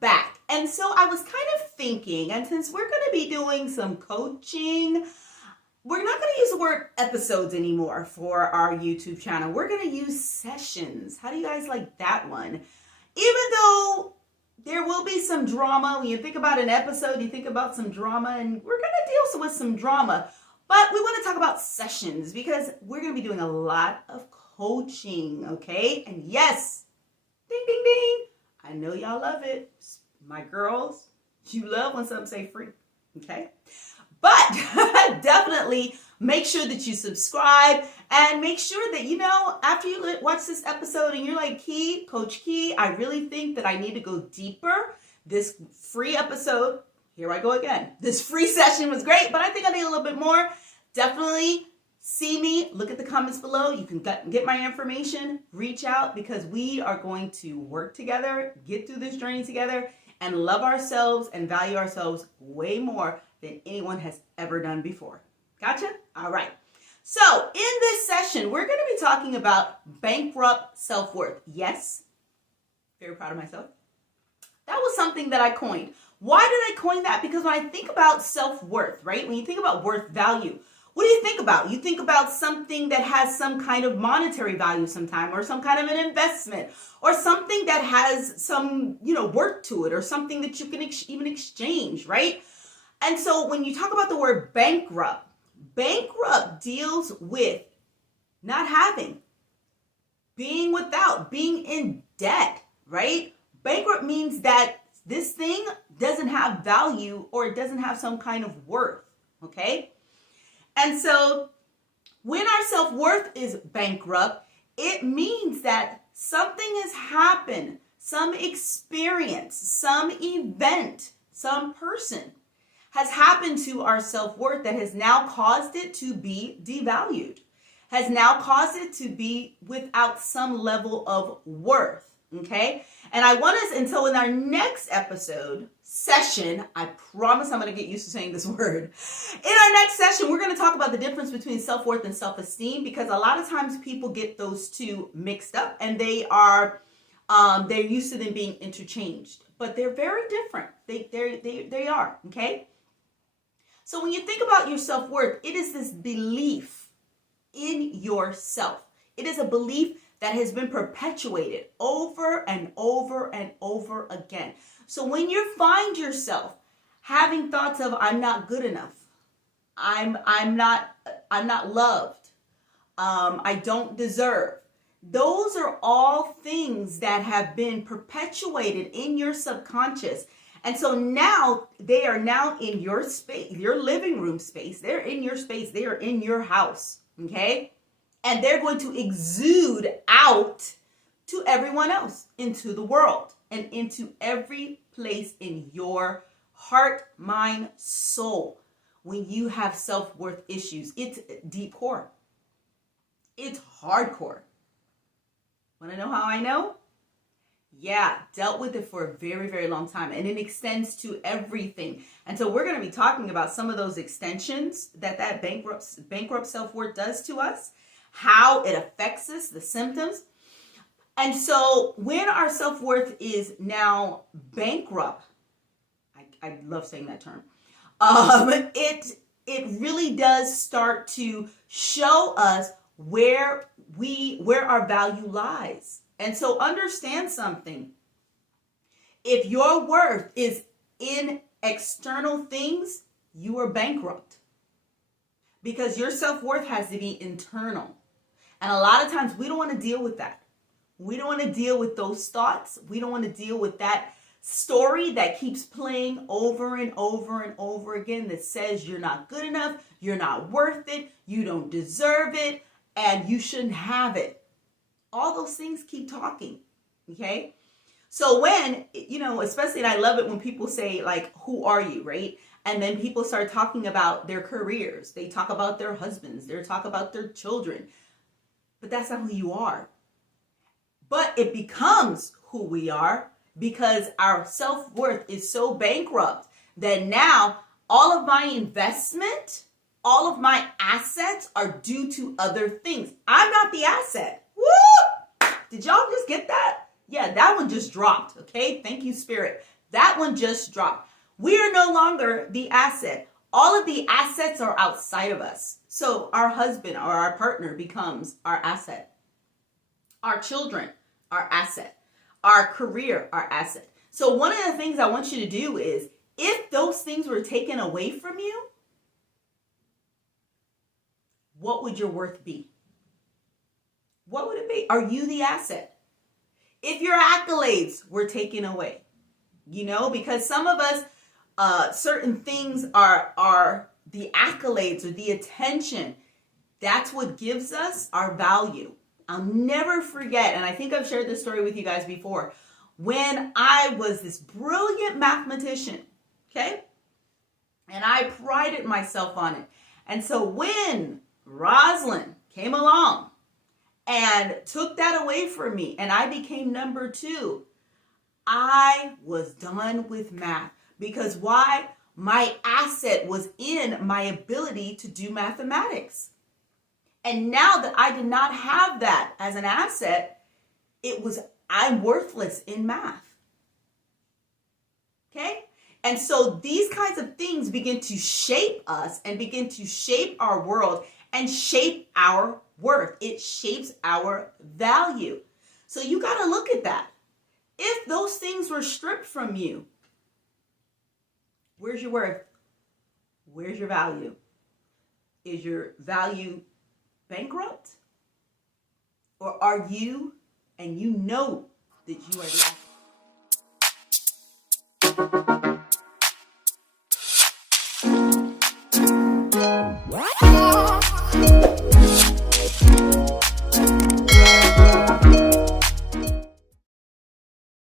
Back. And so I was kind of thinking, and since we're going to be doing some coaching, we're not going to use the word episodes anymore for our YouTube channel. We're going to use sessions. How do you guys like that one? Even though there will be some drama, when you think about an episode, you think about some drama, and we're going to deal with some drama. But we want to talk about sessions because we're going to be doing a lot of coaching, okay? And yes, ding, ding, ding. I know y'all love it. My girls, you love when something say free, okay? But definitely make sure that you subscribe and make sure that, after you watch this episode and you're like, Coach Key, I really think that I need to go deeper. This free episode, here I go again. This free session was great, but I think I need a little bit more. Definitely see me, look at the comments below. You can get my information, reach out, because we are going to work together, get through this journey together, and love ourselves and value ourselves way more than anyone has ever done before. Gotcha? All right. So in this session, we're going to be talking about bankrupt self-worth. Yes, very proud of myself. That was something that I coined. Why did I coin that? Because when I think about self-worth, right? When you think about worth value, what do you think about? You think about something that has some kind of monetary value sometime, or some kind of an investment, or something that has some, worth to it, or something that you can even exchange, right? And so when you talk about the word bankrupt deals with not having, being without, being in debt, right? Bankrupt means that this thing doesn't have value, or it doesn't have some kind of worth, okay? And so when our self-worth is bankrupt, it means that something has happened, some experience, some event, some person has happened to our self-worth that has now caused it to be devalued, has now caused it to be without some level of worth, okay? And I want us, and so in our next session, I promise I'm going to get used to saying this word. In our next session, we're going to talk about the difference between self-worth and self-esteem, because a lot of times people get those two mixed up, and they're used to them being interchanged, but they're very different. They are, okay? So when you think about your self-worth, it is this belief in yourself. It is a belief that has been perpetuated over and over and over again. So when you find yourself having thoughts of, I'm not good enough, I'm not loved, I don't deserve, those are all things that have been perpetuated in your subconscious. And so now they are now in your space, your living room space. They're in your space. They are in your house. Okay. And they're going to exude out to everyone else, into the world, and into every place in your heart, mind, soul. When you have self-worth issues, it's deep core. It's hardcore. Want to know how I know? Yeah, dealt with it for a very, very long time, and it extends to everything. And so we're going to be talking about some of those extensions that bankrupt self-worth does to us, how it affects us, the symptoms. And so when our self-worth is now bankrupt, I love saying that term, it really does start to show us where our value lies. And so understand something. If your worth is in external things, you are bankrupt, because your self-worth has to be internal. And a lot of times we don't want to deal with that. We don't want to deal with those thoughts. We don't want to deal with that story that keeps playing over and over and over again, that says you're not good enough, you're not worth it, you don't deserve it, and you shouldn't have it. All those things keep talking, okay? So when, especially, and I love it when people say, like, who are you, right? And then people start talking about their careers. They talk about their husbands. They talk about their children. But that's not who you are. But it becomes who we are because our self-worth is so bankrupt that now all of my investment, all of my assets are due to other things. I'm not the asset. Woo! Did y'all just get that? Yeah, that one just dropped. Okay, thank you, Spirit. That one just dropped. We are no longer the asset. All of the assets are outside of us. So our husband or our partner becomes our asset. Our children, our asset. Our career, our asset. So one of the things I want you to do is, if those things were taken away from you, what would your worth be? What would it be? Are you the asset? If your accolades were taken away, because some of us, certain things are the accolades or the attention. That's what gives us our value. I'll never forget, and I think I've shared this story with you guys before, when I was this brilliant mathematician, okay? And I prided myself on it. And so when Rosalind came along and took that away from me and I became number 2, I was done with math. Because why? My asset was in my ability to do mathematics. And now that I did not have that as an asset, I'm worthless in math. Okay? And so these kinds of things begin to shape us and begin to shape our world and shape our worth. It shapes our value. So you got to look at that. If those things were stripped from you, where's your worth? Where's your value? Is your value bankrupt? Or are you, and you know that you are the